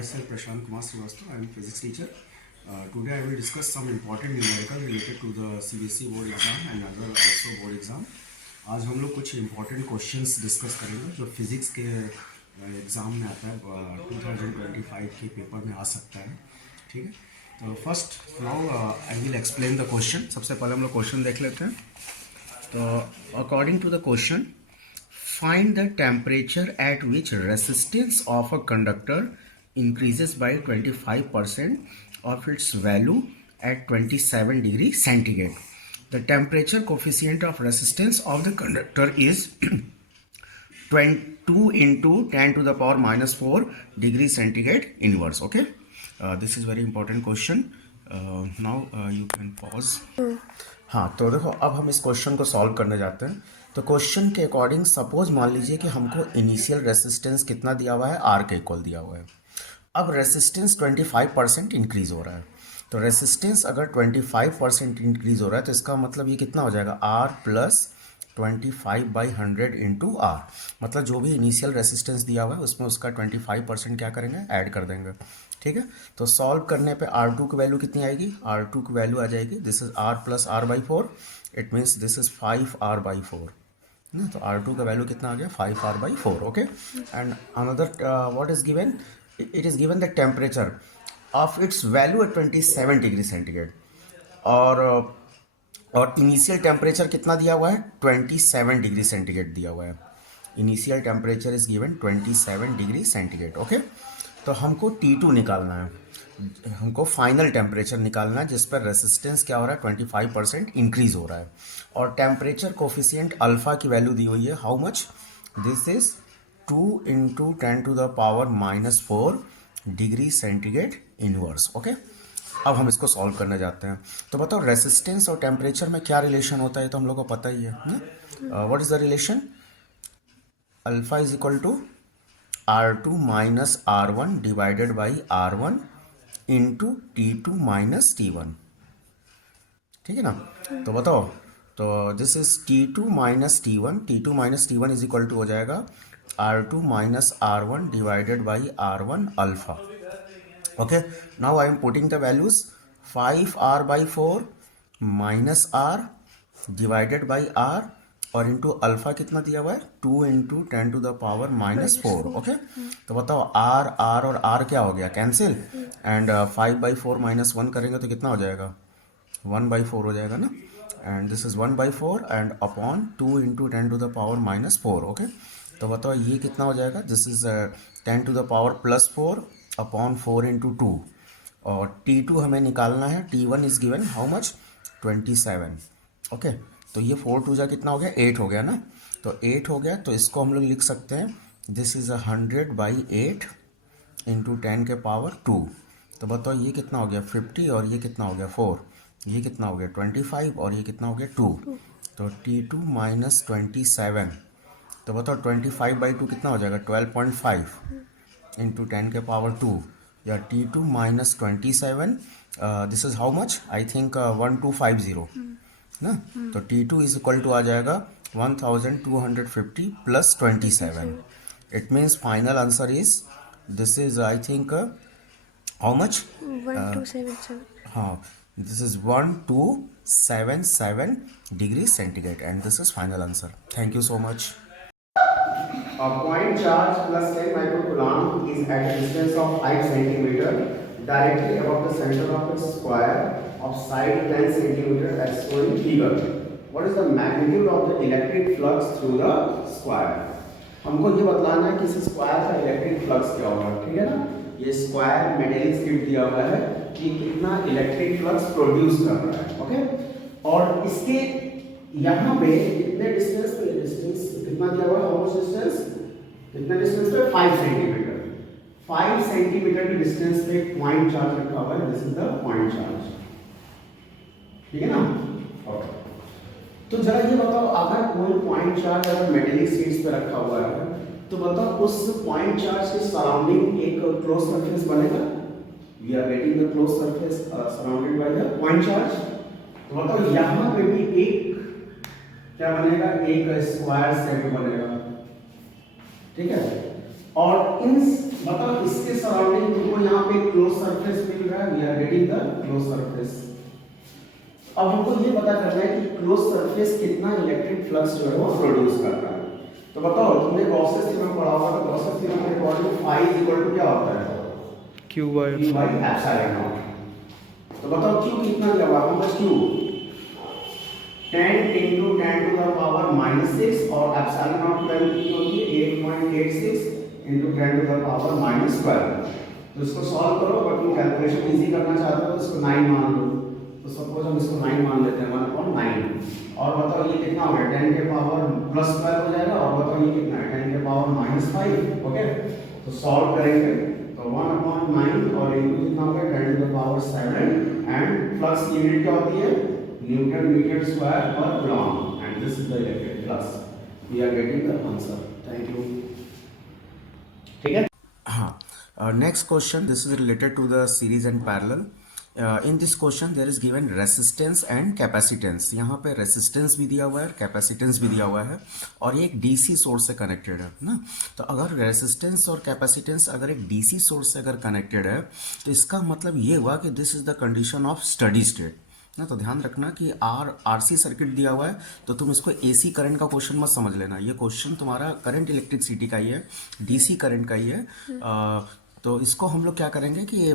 Myself Prashant Kumar Srivastava. I am a physics teacher. Today I will discuss some important numerical related to the CBSE board exam and other also board exam. आज हम लोग कुछ important questions discuss करेंगे जो physics के exam में आता है 2025 के पेपर में आ सकता है. ठीक है, तो first now I will explain the question. सबसे पहले हम लोग क्वेश्चन देख लेते हैं. तो according to the question, find the temperature at which resistance of a conductor increases by 25% of its value at 27 degree centigrade. The temperature coefficient of resistance of the conductor is 2 into 10 to the power minus 4 degree centigrade inverse. Okay, this is very important question. Now you can pause. हाँ, तो देखो अब हम इस question को solve करने जाते हैं. तो क्वेश्चन के अकॉर्डिंग सपोज मान लीजिए कि हमको इनिशियल रेसिस्टेंस कितना दिया हुआ है, आर के इक्वल दिया हुआ है. अब रेसिस्टेंस 25% इंक्रीज हो रहा है. तो रेसिस्टेंस अगर 25% इंक्रीज हो रहा है तो इसका मतलब ये कितना हो जाएगा, आर प्लस 25/100 इंटू आर. मतलब जो भी इनिशियल रेसिस्टेंस दिया हुआ है उसमें उसका 25% क्या करेंगे, ऐड कर देंगे. ठीक है, तो सॉल्व करने पे R2 की वैल्यू कितनी आएगी, R2 की वैल्यू आ जाएगी, this is R plus R/4. It means this is 5R/4. ना, तो R2 का वैल्यू कितना आ गया, 5R/4. Okay, and another what is given, it is given the temperature of its value at 27 degree centigrade. और initial temperature कितना दिया हुआ है, 27 डिग्री सेंटीग्रेड दिया हुआ है. Initial temperature is given 27 degree centigrade. Okay, तो हमको T2 निकालना है, हमको फाइनल टेम्परेचर निकालना है जिस पर रेसिस्टेंस क्या हो रहा है, 25% इंक्रीज हो रहा है. और टेम्परेचर कोफिशिएंट अल्फा की वैल्यू दी हुई है, how much, this is 2 into 10 to the power minus 4 degree centigrade inverse. Okay, अब हम इसको सॉल्व करने जाते हैं. तो बताओ रेसिस्टेंस और टेम्परेचर में क्या रिलेशन होता है, तो हम लोग को पता ही है ना. What is the relation, alpha is equal to R2 minus R1 divided by R1 into T2 minus T1. ठीक है ना. तो बताओ, तो this is T2 minus T1. T2 minus T1 is equal to हो जाएगा R2 minus R1 divided by R1 alpha. Okay, now I am putting the values, 5R/4 minus R divided by R और into alpha कितना दिया हुआ है, 2 into 10 to the power minus 4. Okay, तो बताओ R और R क्या हो गया, कैंसिल. एंड 5/4 माइनस 1 करेंगे तो कितना हो जाएगा, 1/4 हो जाएगा ना. And this is 1/4 and upon 2 into 10 to the power minus 4. Okay, तो बताओ ये कितना हो जाएगा, this is 10 to the power plus 4 upon 4 into 2. और T2 हमें निकालना है, T1 is given how much, 27. Okay, तो ये 4 2 जा कितना हो गया, 8 हो गया ना. तो 8 हो गया, तो इसको हम लोग लिख सकते हैं, दिस इज 100/8 इंटू 10 के पावर 2. तो बताओ ये कितना हो गया, 50, और ये कितना हो गया 4, ये कितना हो गया 25, और ये कितना हो गया 2. तो T2 माइनस 27. तो बताओ 25/2 कितना हो जाएगा, 12.5 इंटू 10 के पावर 2, या T2 minus 27. This is how much, I think 1250 ना. तो T2 इज इक्वल टू आ जाएगा 1250 plus 27. It means final answer is, this is I think how much, 1277. हाँ, this is 1277 degree centigrade and this is final answer. Thank you so much. A point charge plus 10 microcoulomb is at a distance of 5 centimeter directly above the center of its square of side 10 centimeter as shown in figure. What is the magnitude of the electric flux through the square? हमको ये बतलाना है कि इस square का electric flux क्या होगा. ठीक है ना, ये स्क्वायर मेटेलिक स्ट्रिप दिया हुआ है कि कितना इलेक्ट्रिक फ्लक्स प्रोड्यूस कर रहा है. ओके, और इसके यहाँ पे कितने डिस्टेंस पे, डिस्टेंस कितना दिया हुआ है, हाउ मच डिस्टेंस, कितना डिस्टेंस पे, 5 सेंटीमीटर. 5 सेंटीमीटर की डिस्टेंस पे पॉइंट चार्ज रखा हुआ है, this is the point charge. ठीक है ना. ओके, तो जरा ये बताओ, अगर कोई पॉइंट चार्ज अगर मेटेलिक शीट्स पे रखा हुआ है तो बताओ उस पॉइंट चार्ज के सराउंडिंग एक क्लोज सरफेस बनेगा. We are getting the close surface surrounded by the point charge. तो बताओ यहाँ पे भी एक क्या बनेगा, एक स्क्वायर सेट बनेगा. ठीक है, और इन बताओ इसके सराउंडिंग पे क्लोज सरफेस मिल रहा है, we are getting the close surface. अब हमको ये पता करना है कि क्लोज सरफेस कितना इलेक्ट्रिक फ्लक्स जो है वो प्रोड्यूस कर रहा है। तो बताओ, तुमने गॉसेस थ्योरम पढ़ा होगा, तो गॉसेस थ्योरम के according phi is equal to क्या होता है? Q by Q by epsilon naught. तो बताओ Q कितना दिया हुआ है? हमको Q 10 into 10 to the power -6 और एप्सिलॉन नॉट वैल्यू कितनी होती है? 8.86 into 10 to the power -12। तो इसको सॉल्व करो, बट तुम कैलकुलेशन इजी करना चाहते हो तो इसको 9 मान लो। तो सपोज हम इसको 9 मान लेते हैं, 1/9। और बताओ ये कितना हो गया? 10 के पावर +12 हो जाएगा। और बताओ ये कितना है? 10 के पावर -5। ओके, तो सॉल्व करेंगे तो 1/9 और इनटू कितना हो गया? 10 to the power 7। And flux की यूनिट क्या होती है? न्यूटन मीटर स्क्वायर पर coulomb. And this is the electric flux. We are getting the answer. Thank you. ठीक है। हाँ, next question, this is related to the series and parallel. In this question there is given resistance and capacitance. यहाँ पे resistance भी दिया हुआ है, capacitance भी दिया हुआ है, और ये एक DC सोर्स से कनेक्टेड है ना। तो अगर resistance और capacitance अगर एक DC सोर्स से अगर कनेक्टेड है तो इसका मतलब ये हुआ कि this is the condition of steady state ना। तो ध्यान रखना कि RC सर्किट दिया हुआ है, तो तुम इसको AC करंट का क्वेश्चन मत समझ लेना। ये क्वेश्चन तुम्हारा करंट इलेक्ट्रिसिटी का ही है, DC करंट का ही है। तो इसको हम लोग क्या करेंगे कि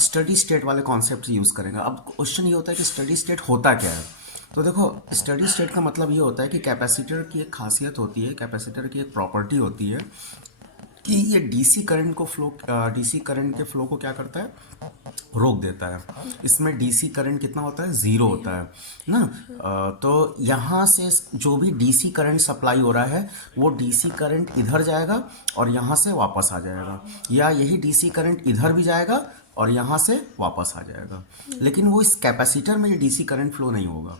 स्टडी स्टेट वाले कॉन्सेप्ट यूज़ करेंगे। अब क्वेश्चन ये होता है कि स्टडी स्टेट होता क्या है। तो देखो, स्टडी स्टेट का मतलब ये होता है कि कैपेसिटर की एक खासियत होती है, कैपेसिटर की एक प्रॉपर्टी होती है कि ये डीसी करंट के फ्लो को क्या करता है? रोक देता है। इसमें डीसी करंट कितना होता है? 0 होता है ना। तो यहाँ से जो भी डीसी करंट सप्लाई हो रहा है वो डीसी करंट इधर जाएगा और यहाँ से वापस आ जाएगा, या यही डीसी करंट इधर भी जाएगा और यहाँ से वापस आ जाएगा। लेकिन वो इस कैपेसिटर में ये डीसी करंट फ्लो नहीं होगा।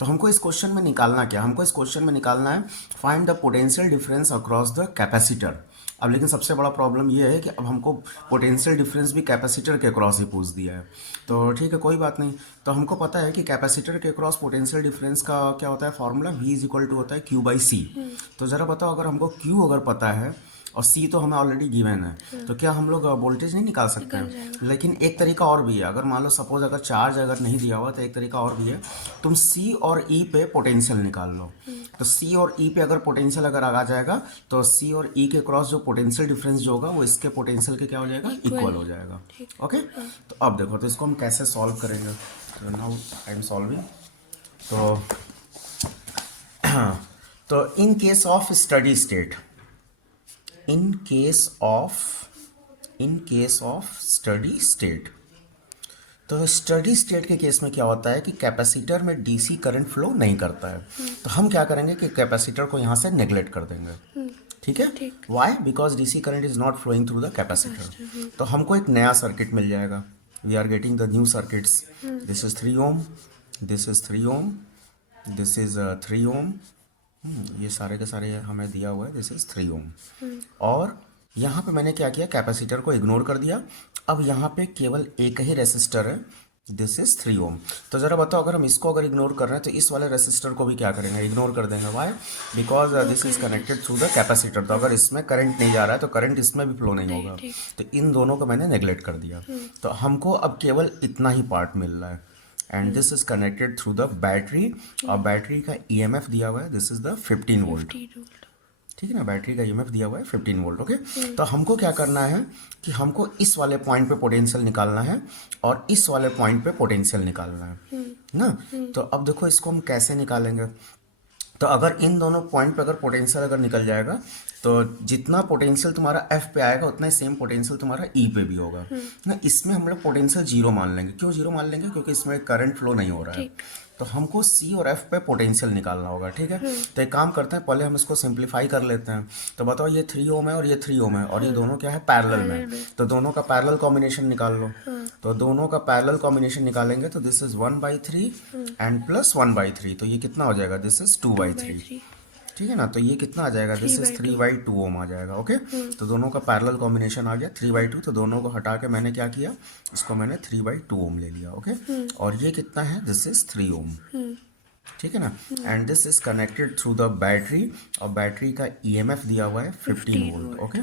तो हमको इस क्वेश्चन में निकालना क्या? हमको इस क्वेश्चन में निकालना है find the potential difference across the capacitor. अब लेकिन सबसे बड़ा प्रॉब्लम ये है कि अब हमको पोटेंशियल डिफरेंस भी कैपेसिटर के अक्रॉस ही पूछ दिया है। तो ठीक है, कोई बात नहीं। तो हमको पता है कि कैपेसिटर के अक्रॉस पोटेंशियल डिफरेंस का क्या होता है? Formula V is equal to होता है Q/C। तो ज़रा बताओ, अगर हमको Q अगर पता है और C तो हमें ऑलरेडी गिवन है, तो क्या हम लोग वोल्टेज नहीं निकाल सकते हैं? लेकिन एक तरीका और भी है। अगर मान लो सपोज अगर चार्ज अगर नहीं दिया हुआ तो एक तरीका और भी है, तुम C और E पे पोटेंशियल निकाल लो। तो C और E पे अगर पोटेंशियल अगर आ जाएगा तो C और E के क्रॉस जो पोटेंशियल डिफरेंस जो होगा वो इसके पोटेंशियल के क्या हो जाएगा? इक्वल हो जाएगा। ओके, तो अब देखो, तो इसको हम कैसे सॉल्व करेंगे? तो नाउ आई एम सॉल्विंग। तो in case of steady state, in case of steady state, तो स्टडी स्टेट के केस में क्या होता है कि कैपेसिटर में डीसी करंट फ्लो नहीं करता है। तो हम क्या करेंगे कि कैपेसिटर को यहाँ से नेग्लेक्ट कर देंगे। ठीक है, why? Because DC current is not flowing through the capacitor. तो हमको एक नया सर्किट मिल जाएगा। We are getting the new circuits. This is 3 ohm, this is 3 ohm, this is 3 ohm. ये सारे के सारे हमें दिया हुआ है, दिस इज 3 ओम। और यहाँ पे मैंने क्या किया? कैपेसिटर को इग्नोर कर दिया। अब यहाँ पे केवल एक ही रेसिस्टर है, दिस इज 3 ओम। तो ज़रा बताओ, अगर हम इसको अगर इग्नोर कर रहे हैं तो इस वाले रेसिस्टर को भी क्या करेंगे? इग्नोर कर देंगे। Why? Because this is connected through the capacitor. तो अगर इसमें करंट नहीं जा रहा है तो करंट इसमें भी फ्लो नहीं होगा। तो इन दोनों को मैंने नेग्लेक्ट कर दिया। तो हमको अब केवल इतना ही पार्ट मिल रहा है, and this is connected through the battery. और बैटरी का EMF दिया हुआ है, दिस इज द 15 वोल्ट। ठीक है ना, बैटरी का EMF दिया हुआ है 15 वोल्ट। ओके, तो हमको क्या करना है कि हमको इस वाले पॉइंट पे पोटेंशियल निकालना है और इस वाले पॉइंट पे पोटेंशियल निकालना है ना। तो अब देखो, इसको हम कैसे निकालेंगे? तो अगर इन दोनों पॉइंट पे अगर पोटेंशियल अगर निकल जाएगा तो जितना पोटेंशियल तुम्हारा F पे आएगा उतना ही सेम पोटेंशियल तुम्हारा E पे भी होगा ना। इसमें हम लोग पोटेंशियल 0 मान लेंगे। क्यों 0 मान लेंगे? क्योंकि इसमें करंट फ्लो नहीं हो रहा है। तो हमको C और F पे पोटेंशियल निकालना होगा। ठीक है, तो एक काम करते हैं, पहले हम इसको सिंप्लीफाई कर लेते हैं। तो बताओ, ये 3 ओम है और ये 3 ओम है और ये दोनों क्या है? पैरेलल में। तो दोनों का पैरेलल कॉम्बिनेशन निकाल लो। तो दोनों का पैरेलल कॉम्बिनेशन निकालेंगे तो दिस इज 1/3 एंड प्लस 1/3। तो ये कितना हो जाएगा? This is 2/3। ठीक है ना, तो ये कितना आ जाएगा? दिस इज 3/2 ओम आ जाएगा। ओके, तो दोनों का पैरेलल कॉम्बिनेशन आ गया 3/2। तो दोनों को हटा के मैंने क्या किया? इसको मैंने 3/2 ओम ले लिया। ओके, और ये कितना है? दिस इज 3 ओम। ठीक है ना। And this is connected through the battery, और बैटरी का ईएमएफ दिया हुआ है 15 वोल्ट। ओके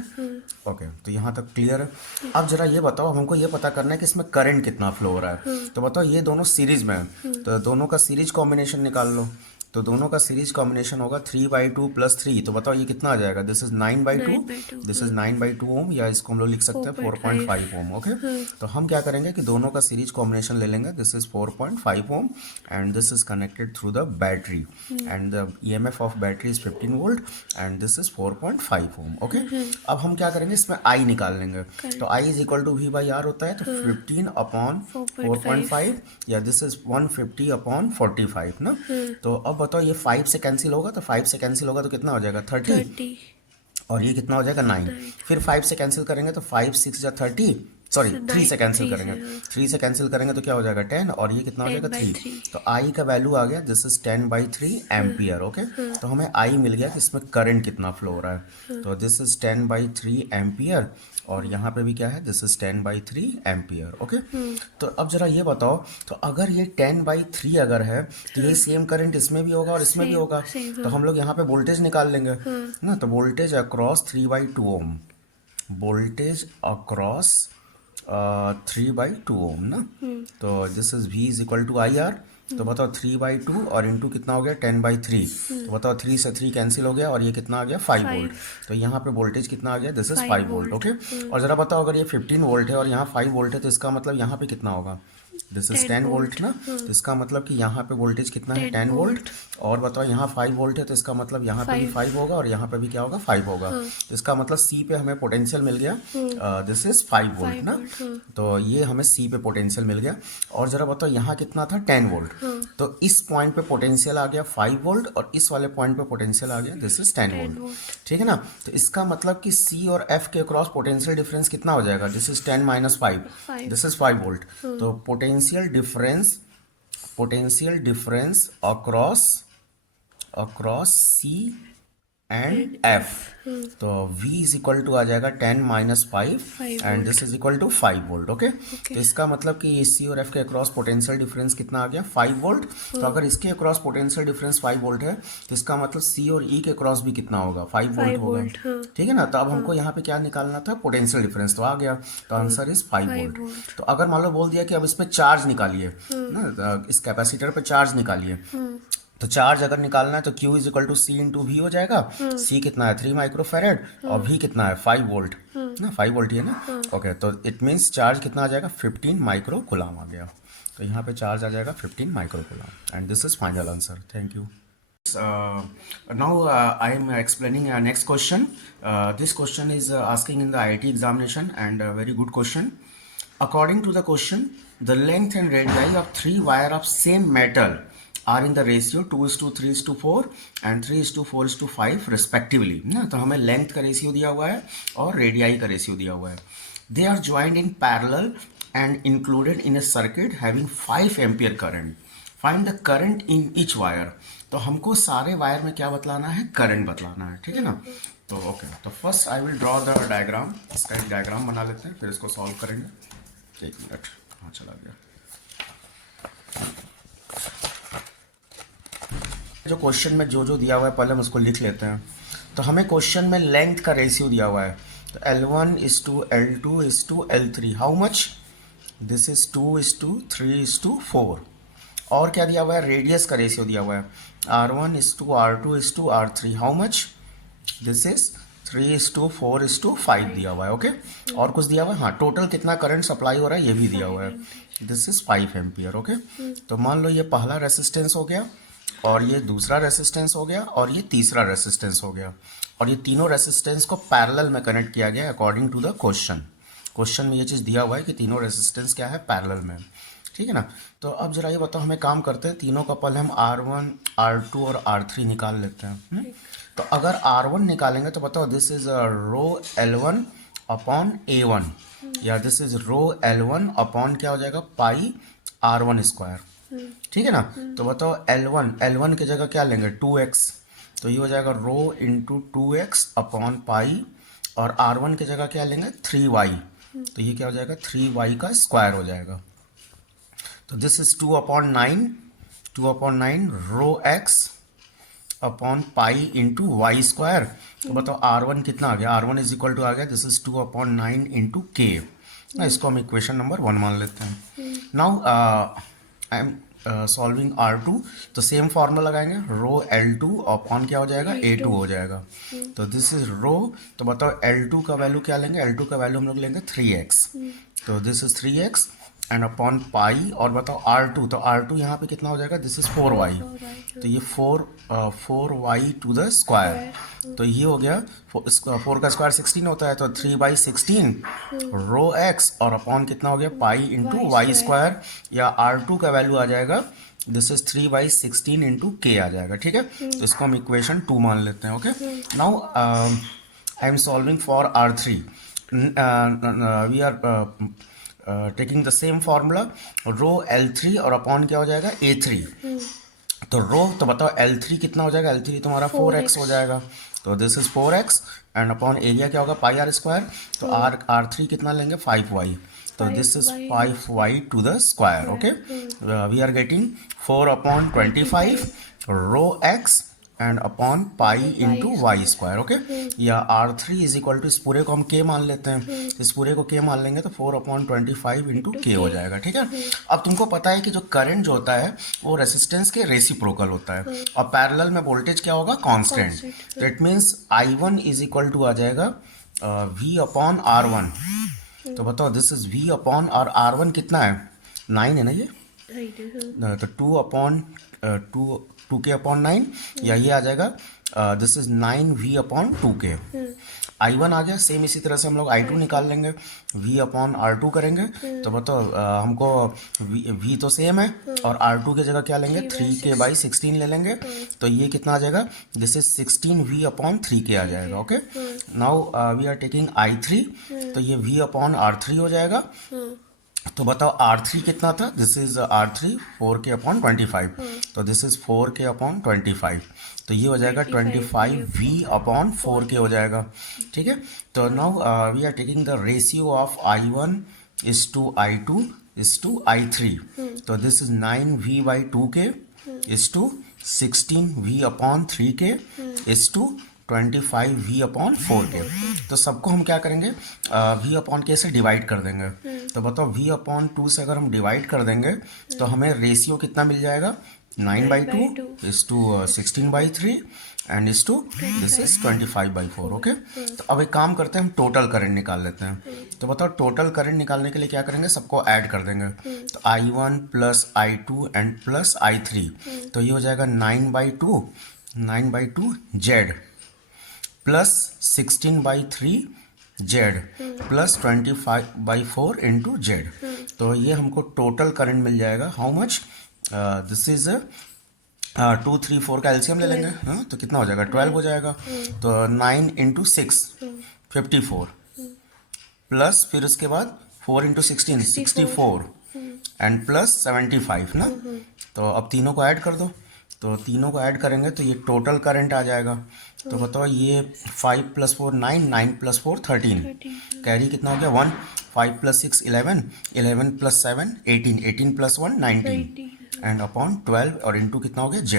ओके, तो यहाँ तक क्लियर है। अब जरा ये बताओ, हमको ये पता करना है कि इसमें करंट कितना फ्लो हो रहा है। तो बताओ ये दोनों सीरीज में है, तो दोनों का सीरीज कॉम्बिनेशन निकाल लो। तो दोनों का सीरीज कॉम्बिनेशन होगा 3/2 + 3, तो बताओ ये कितना आ जाएगा। दिस इज 9/2, दिस इज 9/2 ओम, या इसको हम लोग लिख सकते हैं 4.5 ओम। ओके, तो हम क्या करेंगे कि दोनों का सीरीज कॉम्बिनेशन ले लेंगे। This is 4.5 ohm and this is connected through the battery, and the EMF of battery is 15 volt and this is 4.5 ohm. Okay, अब हम क्या करेंगे, इसमें आई निकाल लेंगे। तो I is equal to V/R होता है, तो 15/4.5, या दिस इज 150/45 ना। तो अब बताओ ये 5 से कैंसिल होगा, तो 5 से कैंसिल होगा तो कितना हो जाएगा 30, और ये कितना हो जाएगा 9। फिर 5 से कैंसिल करेंगे तो 5 6 या 30, सॉरी 3 से कैंसिल करेंगे, 3 से कैंसिल करेंगे तो क्या हो जाएगा 10, और ये कितना हो जाएगा 3। तो आई का वैल्यू आ गया, दिस इज 10/3 एम्पियर। ओके, तो हमें आई मिल गया कि इसमें करंट कितना फ्लो हो रहा है। तो दिस इज 10/3 एम्पियर, और यहाँ पे भी क्या है, दिस इज 10/3 एम्पियर। ओके, तो अब जरा ये बताओ, तो अगर ये 10/3 अगर है, तो ये सेम करंट इसमें भी होगा और इसमें भी होगा। तो हम लोग यहाँ पे वोल्टेज निकाल लेंगे ना। तो voltage across 3/2 ohm, voltage across 3/2 ohm ना। तो this is V is equal to IR। तो बताओ 3/2 और इंटू कितना हो गया 10/3, तो बताओ 3 से 3 कैंसिल हो गया, और ये कितना आ गया 5 वोल्ट। तो यहाँ पे वोल्टेज कितना आ गया, दिस इज 5 वोल्ट। ओके, और ज़रा बताओ अगर ये 15 वोल्ट है और यहाँ 5 वोल्ट है, तो इसका मतलब यहाँ पे कितना होगा, दिस इज 10 वोल्ट ना। तो इसका मतलब कि यहाँ पे वोल्टेज कितना है 10 वोल्ट, और बताओ यहाँ 5 वोल्ट है, तो इसका मतलब यहाँ पे भी 5 होगा और यहाँ पे भी क्या होगा 5 होगा। तो इसका मतलब सी पे हमें पोटेंशियल मिल गया, दिस इज 5 वोल्ट ना। तो ये हमें सी पे पोटेंशियल मिल गया। और जरा बताओ यहाँ कितना था 10 वोल्ट, तो इस पॉइंट पे पोटेंशियल आ गया 5 वोल्ट, और इस वाले पॉइंट पे पोटेंशियल आ गया दिस इज 10 वोल्ट। ठीक है ना। तो इसका मतलब कि सी और एफ के क्रॉस पोटेंशियल डिफरेंस कितना हो जाएगा, this is 10 - 5, this is 5 volt. तो potential difference across C and F, तो V इज इक्वल टू आ जाएगा 10 - 5 and this is equal to 5 volt. Okay, तो इसका मतलब कि ये C और F के अक्रॉस पोटेंशियल डिफरेंस कितना आ गया 5 वोल्ट। तो अगर इसके अक्रॉस पोटेंशियल डिफरेंस 5 वोल्ट है, तो इसका मतलब C और E के अक्रॉस भी कितना होगा 5 वोल्ट होगा। ठीक है ना। तो अब हमको यहाँ पे क्या निकालना था, पोटेंशियल डिफरेंस, तो आ गया। तो आंसर इज 5 वोल्ट। तो अगर मान लो बोल दिया कि अब इस पे चार्ज निकालिए ना, इस कैपेसिटर पे चार्ज निकालिए, तो चार्ज अगर निकालना है तो Q is equal to C into V हो जाएगा। C कितना है 3 माइक्रोफेरेड, और V कितना है 5 वोल्ट ना, 5 वोल्ट ही है ना। ओके, तो इट मीन्स चार्ज कितना आ जाएगा 15 माइक्रो कूलम आ गया। तो यहाँ पे चार्ज आ जाएगा 15 micro coulomb, and this is final answer. Thank you. Now I am explaining next question. This question is asking in the IIT examination, and a very good question. According to the question, the length and radii of 3 wire of same metal are in the ratio 2:3:4 and 3:4:5 respectively ना। तो हमें length का ratio दिया हुआ है और radii का ratio दिया हुआ है। They are joined in parallel and included in a circuit having 5 ampere current. Find the current in each wire. तो हमको सारे वायर में क्या बतलाना है, करंट बतलाना है। ठीक है ना। तो ओके, तो first I will draw the diagram. इसका एक डायग्राम बना लेते हैं, फिर इसको सॉल्व करेंगे। 1 मिनट, कहाँ चला गया। जो क्वेश्चन में जो दिया हुआ है पहले हम उसको लिख लेते हैं। तो हमें क्वेश्चन में लेंथ का रेशियो दिया हुआ है, तो L1:L2:L3 how much, this is 2:3:4। और क्या दिया हुआ है, रेडियस का रेशियो दिया हुआ है R1:R2:R3 how much, this is 3:4:5 दिया हुआ है। ओके, और कुछ दिया हुआ है, हाँ टोटल कितना करंट सप्लाई हो रहा है ये भी दिया हुआ है, दिस इज 5 एम्पियर। ओके, तो मान लो ये पहला रेसिस्टेंस हो गया, और ये दूसरा रेसिस्टेंस हो गया, और ये तीसरा रेसिस्टेंस हो गया, और ये तीनों रेसिस्टेंस को पैरेलल में कनेक्ट किया गया according to the question. Question में ये चीज़ दिया हुआ है कि तीनों रेसिस्टेंस क्या है, पैरेलल में। ठीक है ना। तो अब जरा ये बताओ, हमें काम करते हैं, तीनों का पहले हम R1, R2 और R3 निकाल लेते हैं। तो अगर R1 निकालेंगे तो बताओ this is row L1 upon A1, या this is row L1 upon क्या हो जाएगा पाई R1²। ठीक है ना। तो बताओ L1 की जगह क्या लेंगे 2x, तो ये हो जाएगा rho into 2x upon pi, और R1 की जगह क्या लेंगे 3y, तो ये क्या हो जाएगा 3y² हो जाएगा। तो this is 2/9 2/9 rho x upon pi into y square. तो बताओ R1 कितना आ गया, R1 इज इक्वल टू आ गया दिस इज 2/9 इंटू के ना। इसको हम इक्वेशन नंबर 1 मान लेते हैं। Now I am solving R2, तो सेम फार्मूला लगाएंगे, रो L2 अपॉन क्या हो जाएगा, A2 हो जाएगा। तो दिस इज रो, तो बताओ L2 का वैल्यू क्या लेंगे, L2 का वैल्यू हम लोग लेंगे 3x, तो this is 3x and upon पाई, और बताओ R2, तो R2 यहाँ पे कितना हो जाएगा, दिस इज 4y, तो ये 4y टू द स्क्वायर, तो ये हो गया 4 का स्क्वायर 16 होता है, तो 3/16 रो x और अपॉन कितना हो गया पाई इंटू वाई स्क्वायर, या R2 का वैल्यू आ जाएगा दिस इज 3/16 इंटू के आ जाएगा, ठीक है। तो इसको हम इक्वेशन 2 मान लेते हैं। Okay, now I am solving for R3, we are taking the same formula, rho L3 और अपॉन क्या हो जाएगा A3, तो रो, तो बताओ L3 कितना हो जाएगा, L3 तुम्हारा 4x हो जाएगा, तो this is 4x and upon area क्या होगा पाई आर स्क्वायर, तो R3 कितना लेंगे 5y, तो this is 5y to the square. Okay, we are getting 4/25 rho x and upon pi into y square. Okay, या R3 इज इक्वल टू, इस पूरे को हम k मान लेते हैं, इस पूरे को k मान लेंगे तो 4/25 इंटू के हो जाएगा, ठीक है। अब तुमको पता है कि जो करंट जो होता है वो रेसिस्टेंस के रेसिप्रोकल होता है, और पैरेलल में वोल्टेज क्या होगा, कांस्टेंट, तो it means I1 is equal to आ जाएगा V/R1, तो बताओ दिस इज V/, और R1 कितना है 9 है ना ये, तो 2k/9, या ये आ जाएगा दिस इज 9V/2k। I1 आ गया, सेम इसी तरह से हम लोग I2 निकाल लेंगे, V/R2 करेंगे, तो बताओ हमको V तो सेम है, और R2 की जगह क्या लेंगे 3k/16 ले लेंगे, तो ये कितना आ जाएगा, दिस इज 16V/3k आ जाएगा। Okay, now we are taking I3, तो ये V/R3 हो जाएगा, तो बताओ R3 कितना था, दिस इज R3 4k/25, तो दिस इज 4k/25, तो ये हो जाएगा 25V/4k हो जाएगा, ठीक है। तो now we are taking the ratio of I1 is to I2 is to I3, तो this is 9V/2k is to 16V/3k is to 25V/4k, तो सबको हम क्या करेंगे V/k से डिवाइड कर देंगे, तो बताओ V/2 से अगर हम डिवाइड कर देंगे तो हमें रेशियो कितना मिल जाएगा, 9/2 is to 16/3 and is to this is 25/4। Okay, तो अब एक काम करते हैं, हम टोटल करंट निकाल लेते हैं, तो बताओ टोटल करंट निकालने के लिए क्या करेंगे, सबको ऐड कर देंगे, तो I1 plus I2 and plus I3, तो ये हो जाएगा 9/2 Z plus 16/3 Z plus 25/4 into Z, तो ये हमको टोटल करंट मिल जाएगा, हाउ मच, दिस इज 2 3 4 का एलसीएम ले लेंगे, हाँ, तो कितना हो जाएगा 12 हो जाएगा, तो 9 इंटू 6 54 प्लस फिर उसके बाद 4 इंटू 16 64 एंड प्लस 75 ना, तो अब तीनों को ऐड कर दो, तो तीनों को ऐड करेंगे तो ये टोटल करंट आ जाएगा, तो बताओ ये 5 + 4 9, 9 + 4 13, कैरी कितना हो गया 1, 5 + 6 11, 11 + 7 18, 18 + 1 19 एंड अपॉन 12 और इंटू कितना हो गया Z।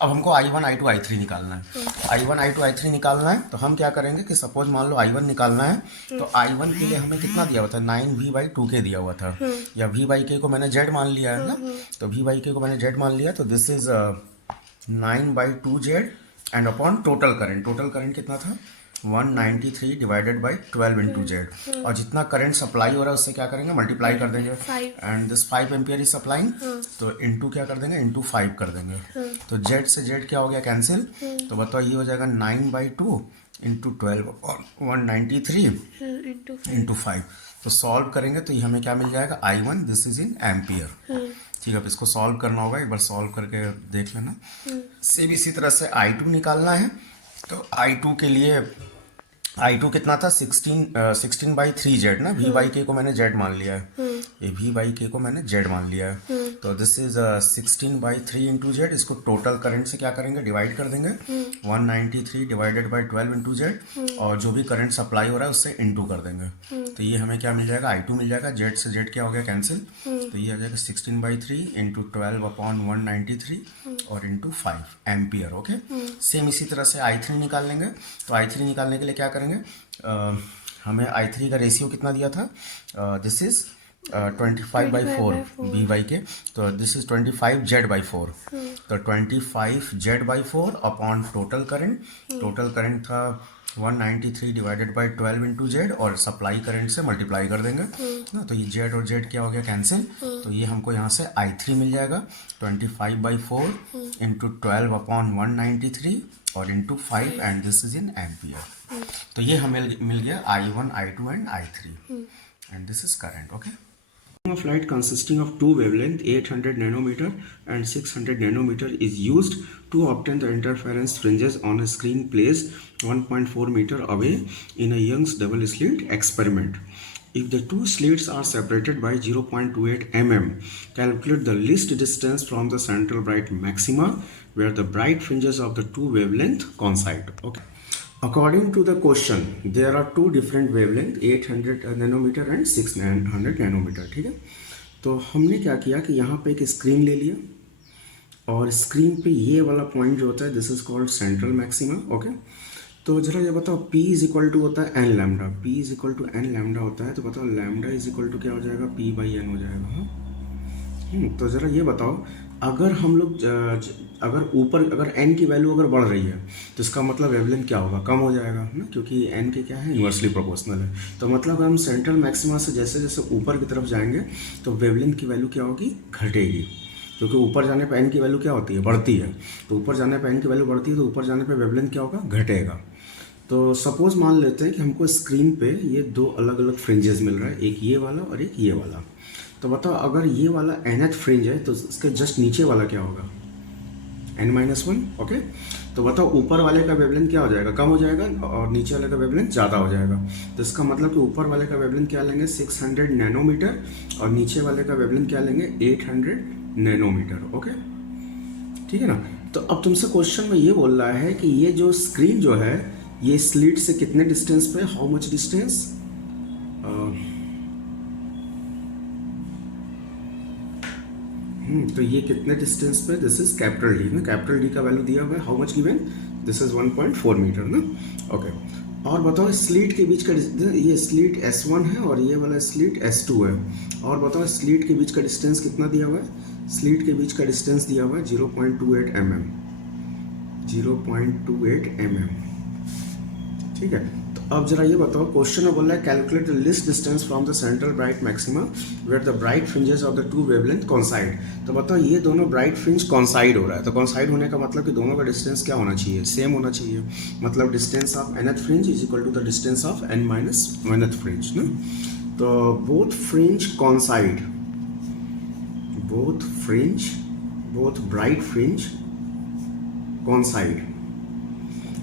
अब हमको I1 I2 I3 निकालना है, I1 I2 I3 निकालना है, तो हम क्या करेंगे कि सपोज मान लो I1 निकालना है, तो I1 के लिए हमें कितना दिया हुआ था 9V/2k दिया हुआ था, या V/k को मैंने Z मान लिया है ना, तो V/k को मैंने Z मान लिया, तो this is 9/2Z and upon total current कितना था 193 डिवाइडेड बाई 12 इंटू Z, और जितना करंट सप्लाई हो रहा है उससे क्या करेंगे मल्टीप्लाई कर देंगे, and this 5 ampere is supplying, तो इंटू क्या कर देंगे इंटू 5 कर देंगे, तो Z से Z क्या हो गया कैंसिल, तो बताओ ये हो जाएगा 9/2 इंटू 12 और 193 इंटू 5, तो सॉल्व करेंगे तो ये हमें क्या मिल जाएगा I1 this is in ampere, ठीक है। अब इसको सॉल्व करना होगा, एक बार सॉल्व करके देख लेना। सेम इसी तरह से I2 निकालना है, तो I2 के लिए I2 कितना था 16/3 Z ना, V/K को मैंने Z मान लिया है, ये V/K को मैंने Z मान लिया है। तो दिस इज 16/3 इंटू Z। इसको टोटल करंट से क्या करेंगे, डिवाइड कर देंगे। 193 डिवाइडेड बाई 12 इंटू Z, और जो भी करंट सप्लाई हो रहा है उससे इंटू कर देंगे। तो ये हमें क्या मिल जाएगा, I2 मिल जाएगा। Z से Z क्या हो गया, कैंसिल। तो ये आ जाएगा 16/3 इंटू 12/193 और इंटू 5 एम्पियर। ओके, सेम इसी तरह से I3 निकाल लेंगे। तो I3 निकालने के लिए क्या करेंगे, हमें I3 का रेशियो कितना दिया था, दिस इज 25/4 V/K, तो दिस इज 25Z/4। तो 25Z/4 अपॉन टोटल करंट था 193 डिवाइडेड बाई 12 इंटू Z, और सप्लाई करंट से मल्टीप्लाई कर देंगे ना। तो ये Z और Z क्या हो गया, कैंसिल। तो ये हमको यहाँ से I3 मिल जाएगा 25/4 इंटू 12/193 और into 5, and this is in ampere. तो ये हमें मिल गया I1, I2 and I3, and this is current. Okay, of light consisting of two wavelength 800 nanometer and 600 nanometer is used to obtain the interference fringes on a screen placed 1.4 meter away in a Young's double slit experiment. If the two slits are separated by 0.28 mm, calculate the least distance from the central bright maxima where the bright fringes of the two wavelength coincide. Okay. According to the question, there are two different wavelength 800 nanometer and 600 nanometer। ठीक है, तो हमने क्या किया कि यहाँ पे एक स्क्रीन ले लिया, और स्क्रीन पे ये वाला पॉइंट जो होता है this is called central maxima. Okay, तो जरा ये बताओ P इज इक्वल टू होता है n lambda, P is equal to n lambda होता है। तो बताओ लैम्डा इज इक्वल टू क्या हो जाएगा, P/n हो जाएगा। हाँ, तो ज़रा ये बताओ, अगर हम लोग अगर n की वैल्यू अगर बढ़ रही है तो इसका मतलब वेवलेंथ क्या होगा, कम हो जाएगा ना, क्योंकि n के क्या है, इन्वर्सली प्रोपोर्शनल है। तो मतलब हम सेंट्रल मैक्सिमा से जैसे जैसे ऊपर की तरफ जाएंगे तो वेवलेंथ की वैल्यू क्या होगी, घटेगी, क्योंकि ऊपर जाने पर n की वैल्यू क्या होती है, बढ़ती है। तो ऊपर जाने पर n की वैल्यू बढ़ती है, तो ऊपर जाने पर वेवलेंथ क्या होगा, घटेगा। तो सपोज मान लेते हैं कि हमको स्क्रीन पे ये दो अलग अलग फ्रिंजेस मिल रहा है, एक ये वाला और एक ये वाला। तो बताओ अगर ये वाला nth फ्रिंज है तो इसके जस्ट नीचे वाला क्या होगा, n-1। ओके, तो बताओ ऊपर वाले का वेवलेंथ क्या हो जाएगा, कम हो जाएगा, और नीचे वाले का वेवलेंथ ज़्यादा हो जाएगा। तो इसका मतलब कि ऊपर वाले का वेवलेंथ क्या लेंगे, 600 नैनोमीटर, और नीचे वाले का वेवलेंथ क्या लेंगे, 800 नैनोमीटर। ओके, ठीक है ना। तो अब तुमसे क्वेश्चन में ये बोल रहा है कि ये जो स्क्रीन जो है ये स्लिट से कितने डिस्टेंस पे, हाउ मच डिस्टेंस, तो ये कितने डिस्टेंस पे, दिस इज कैपिटल डी ना, कैपिटल डी का वैल्यू दिया हुआ है, how much given, this is 1.4 metre ना। ओके, और बताओ स्लीट के बीच का, ये स्लीट S1 है और ये वाला स्लीट S2 है, और बताओ स्लीट के बीच का डिस्टेंस कितना दिया हुआ है, स्लीट के बीच का डिस्टेंस दिया हुआ है 0.28 mm, 0.28 mm। ठीक है, तो अब जरा ये बताओ, क्वेश्चन में बोल रहा है calculate the least distance from the central bright maxima where the bright fringes of the two wavelength coincide. तो बताओ ये दोनों ब्राइट फ्रिंज कॉन्साइड हो रहा है, तो कॉन्साइड होने का मतलब कि दोनों का डिस्टेंस क्या होना चाहिए, सेम होना चाहिए। मतलब distance of nth fringe is equal to the distance of n-1th fringe ना। तो both fringe coincide, both bright fringe coincide.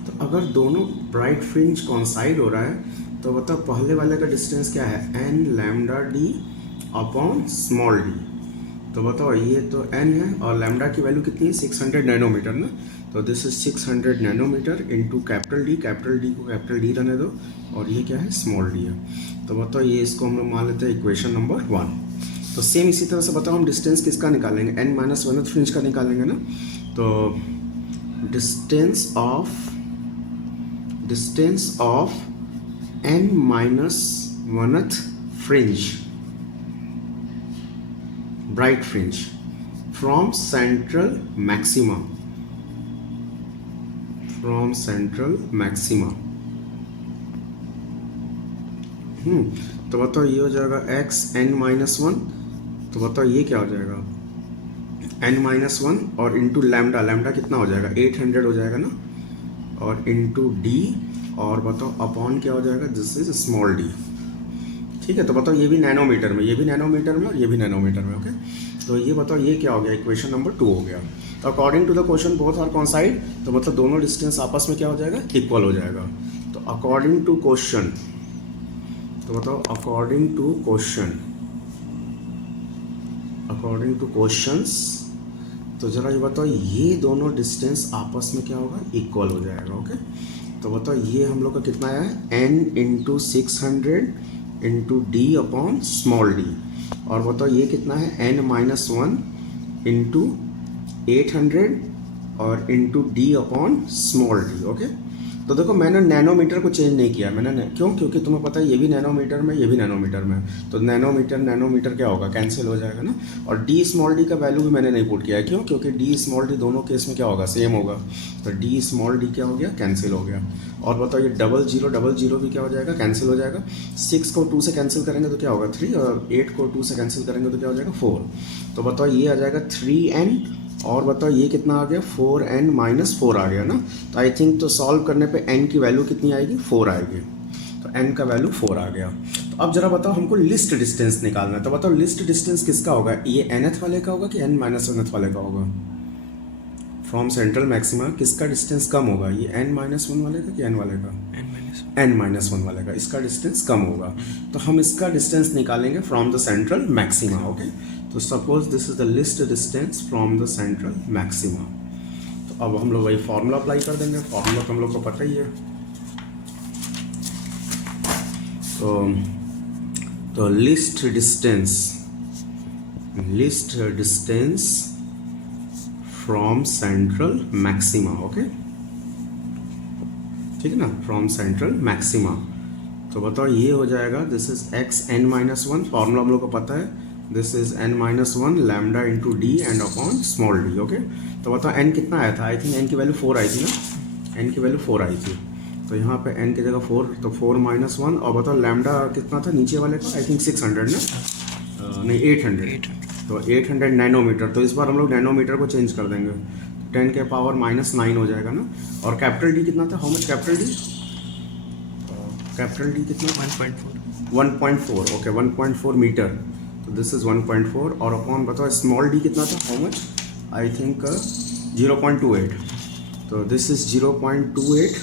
तो अगर दोनों ब्राइट फ्रिंज कॉन्साइड हो रहा है तो बताओ पहले वाले का डिस्टेंस क्या है, n lambda D upon small D. तो बताओ ये तो n है और लैम्डा की वैल्यू कितनी है, 600 नैनोमीटर ना। तो this is 600 nanometre into capital D को कैपिटल डी रहने दो, और ये क्या है, स्मॉल डी है। तो बताओ ये इसको हम लोग मान लेते हैं इक्वेशन नंबर 1। तो सेम इसी तरह से बताओ हम डिस्टेंस किसका निकालेंगे, n-1th फ्रिंज का निकालेंगे ना। तो distance of n-1th fringe, bright fringe from central maxima, तो बताओ ये हो जाएगा x n-1। तो बताओ ये क्या हो जाएगा, n-1 और इंटू लैम्डा कितना हो जाएगा, 800 हो जाएगा ना, और इंटू डी, और बताओ अपॉन क्या हो जाएगा, दिस इज स्मॉल डी। ठीक है, तो बताओ ये भी नैनोमीटर में, ये भी नैनोमीटर में और ये भी नैनोमीटर में। ओके, तो ये बताओ ये क्या हो गया, इक्वेशन नंबर 2 हो गया। तो according to the question both are coincide, तो मतलब दोनों डिस्टेंस आपस में क्या हो जाएगा, इक्वल हो जाएगा। तो अकॉर्डिंग टू क्वेश्चन, तो बताओ according to question, according to questions, तो जरा ये बताओ ये दोनों डिस्टेंस आपस में क्या होगा, इक्वल हो जाएगा। ओके, तो बताओ ये हम लोग का कितना आया है, n into 600 into D upon small D, और बताओ ये कितना है, n-1 इंटू 800 और into D upon small D. Okay, तो देखो मैंने नैनोमीटर को चेंज नहीं किया, मैंने क्यों, क्योंकि तुम्हें पता है ये भी नैनोमीटर में, ये भी नैनोमीटर में, तो नैनोमीटर नैनोमीटर क्या होगा, कैंसिल हो जाएगा ना। और डी स्मॉल डी का वैल्यू भी मैंने नहीं पुट किया है, क्यों, क्योंकि डी स्मॉल डी दोनों केस में क्या होगा, सेम होगा, तो डी स्मॉल डी क्या हो गया, कैंसिल हो गया। और बताओ ये 00 भी क्या हो जाएगा, कैंसिल हो जाएगा। 6 को 2 से कैंसिल करेंगे तो क्या होगा 3, और 8 को 2 से कैंसिल करेंगे तो क्या हो जाएगा 4, तो बताओ ये आ जाएगा 3n, और बताओ ये कितना आ गया, 4n-4 आ गया ना। तो आई थिंक तो सॉल्व करने पे n की वैल्यू कितनी आएगी, 4 आएगी, तो n का वैल्यू 4 आ गया। तो अब जरा बताओ हमको लिस्ट डिस्टेंस निकालना है, तो बताओ लिस्ट डिस्टेंस किसका होगा, ये nth वाले का होगा कि n-1th वाले का होगा। फ्रॉम सेंट्रल मैक्सिमा किसका डिस्टेंस कम होगा, ये n-1 वाले का कि n वाले का, n-1 वाले का, इसका डिस्टेंस कम होगा। तो हम इसका डिस्टेंस निकालेंगे from the central maxima. Okay, तो suppose this is the least distance from the central maxima. तो अब हम लोग वही फॉर्मूला अप्लाई कर देंगे, फॉर्मूला तो हम लोग को पता ही है। तो list distance from central maxima. Okay, ठीक है ना, फ्रॉम सेंट्रल मैक्सिमा। तो बताओ ये हो जाएगा, this is x n-1, formula हम लोग को पता है, this is n-1 lambda into D and upon small D. Okay, तो बताओ n कितना आया था, आई थिंक n की वैल्यू 4 आई थी ना, n की वैल्यू 4 आई थी, तो यहाँ पे n की जगह 4, तो 4-1, और बताओ लैम्डा कितना था नीचे वाले का, आई थिंक 600 ना, नहीं 800, तो 800 नैनोमीटर, तो इस बार हम लोग नैनोमीटर को चेंज कर देंगे, 10 के पावर -9 हो जाएगा ना। और कैपिटल डी कितना था, how much capital D, capital D कितना, 1.4, ओके 1.4 मीटर, तो दिस इज 1.4, और अपॉन बताओ स्मॉल डी कितना था, हाउ मच, आई थिंक 0.28, तो दिस इज 0.28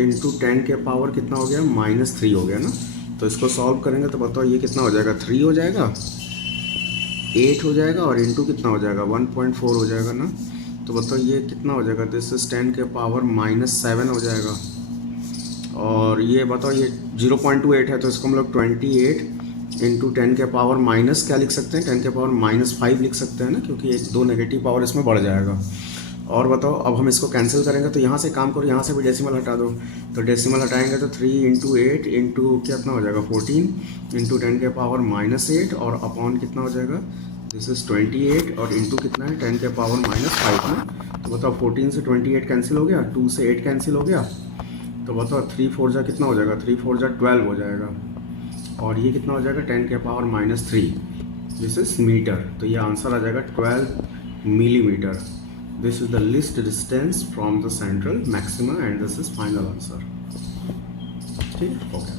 इंटू 10 के पावर कितना हो गया, -3 हो गया ना। तो इसको सॉल्व करेंगे तो बताओ ये कितना हो जाएगा, 3 हो जाएगा, 8 हो जाएगा, और इंटू कितना हो जाएगा, 1.4 हो जाएगा ना। तो बताओ ये कितना हो जाएगा, दिस इज 10 के पावर -7 हो जाएगा, और ये बताओ ये 0.28 है, तो इसको हम लोग 28 इंटू 10 के पावर माइनस क्या लिख सकते हैं, 10 के पावर -5 लिख सकते हैं ना, क्योंकि एक 2 नेगेटिव पावर इसमें बढ़ जाएगा। और बताओ अब हम इसको कैंसिल करेंगे, तो यहाँ से काम करो, यहाँ से भी डेसिमल हटा दो, तो डेसिमल हटाएंगे तो 3 इंटू 8 इंटू कितना हो जाएगा 14 इंटू 10 के पावर -8, और अपॉन कितना हो जाएगा, दिस इज 28, और इंटू कितना है 10 के पावर -5 ना। तो बताओ 14 से 28 कैंसिल हो गया, 2 से 8 कैंसिल हो गया, तो बताओ 3-4 जा कितना हो जाएगा, 3-4 जा 12 हो जाएगा, और ये कितना हो जाएगा 10 के पावर -3, दिस इज मीटर, तो ये आंसर आ जाएगा 12 millimeter. This is the least distance from the central maxima and this is final answer. ठीक है, ओके।